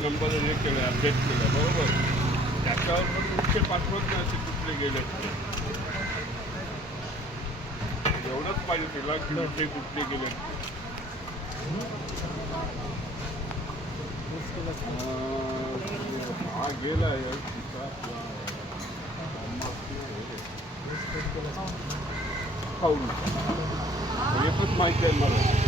number हे केलं update केलं बरोबर त्याच्यावर पण कुठचे पाठवत नाही असे कुठले गेले एवढंच पाहिजे तिला की कुठले गेले हा गेला खाऊन एकच माहिती आहे मला